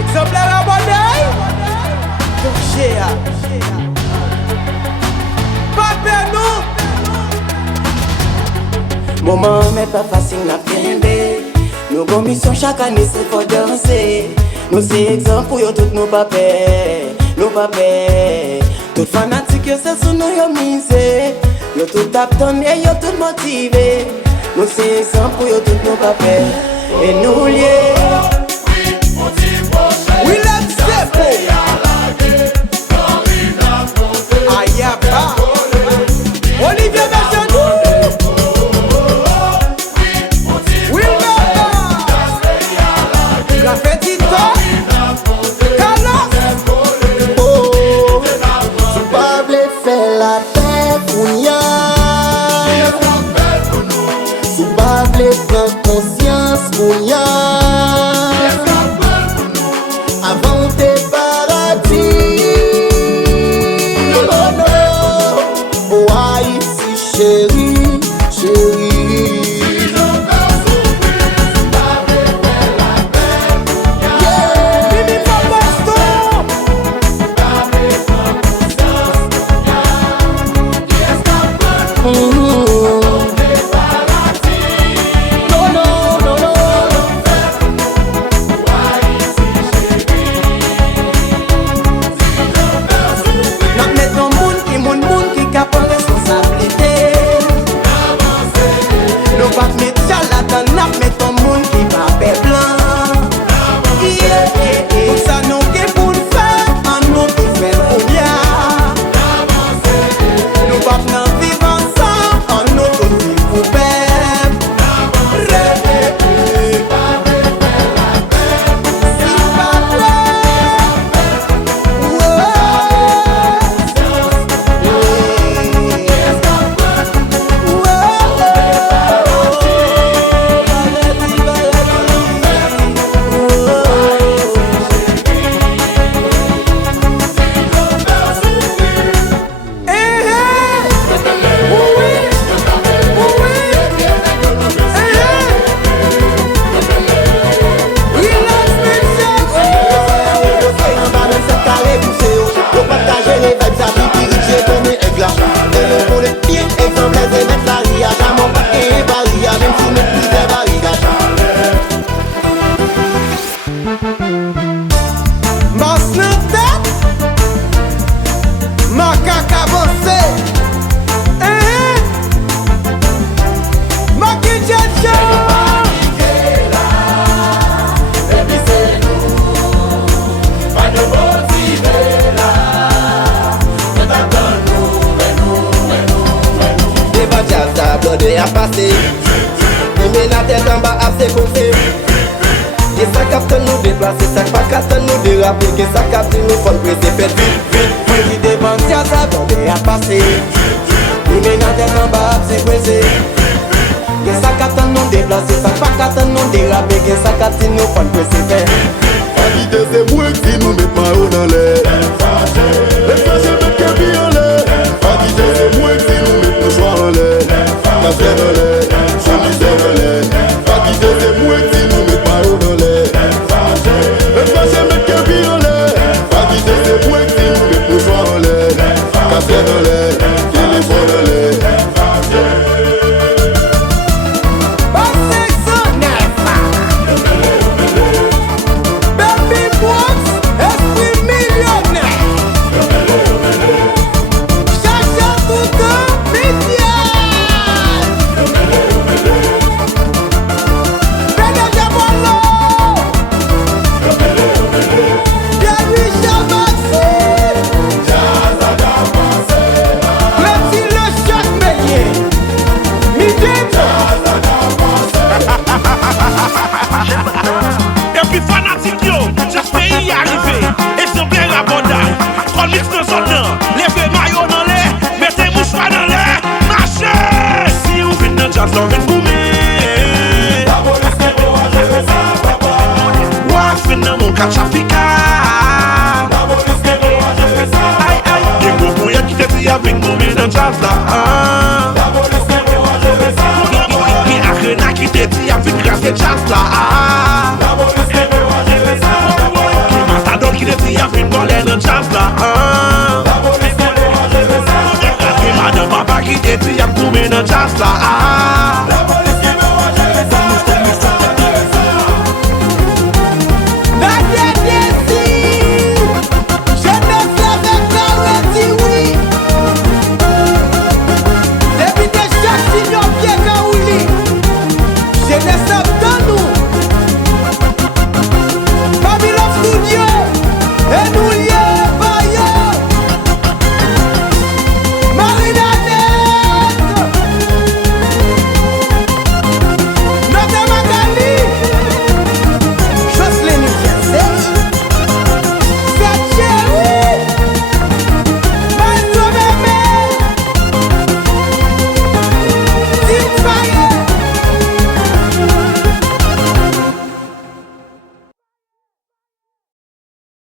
Exemplaire abonné. Touché. Papé nous. Moment n'est pas facile à prendre. Nos commissions chaque année c'est pour danser. Nous c'est exemple pour yo toutes nos papés. Nos papés. Tout fanatique yo c'est sous nous yo misé. Yo tout attendent et yo tout motivé. Nous c'est exemple pour yo toutes nos papés. Et nous liés. Oui, c'est beau. Ayaba. Olivier Bergeron. Oui, la petite Carlos. Oh, c'est pas blé faire la paix pour rien. C'est pas blé prendre conscience pour rien. Avant tes paradis. Oh non, oh Haïti chérie, chérie. De a passé, mais la tête en bas a s'éconcé. Et ça capte nous déplacer, ça pas capte nous déraper. Que ça capte nous faut presser, faites vite. Qui dépend de ça, de a passé. Mais la tête en bas a s'éconcé. Que ça capte nous déplacer, ça pas capte nous déraper. Que ça capte nous faut presser, La vitesse c'est moi qui nous met ma haut dans l'air. Les flashs mettent qu'un pied en l'air. La vitesse c'est moi qui nous met nos joies en l'air. La flèche en l'air, chemise en l'air. La vitesse c'est moi qui nous met ma haut dans l'air. Les flashs mettent qu'un pied en l'air. La vitesse c'est moi qui nous met nos joies en l'air. La flèche en l'air, téléphone en l'air. Jazz la, in a just like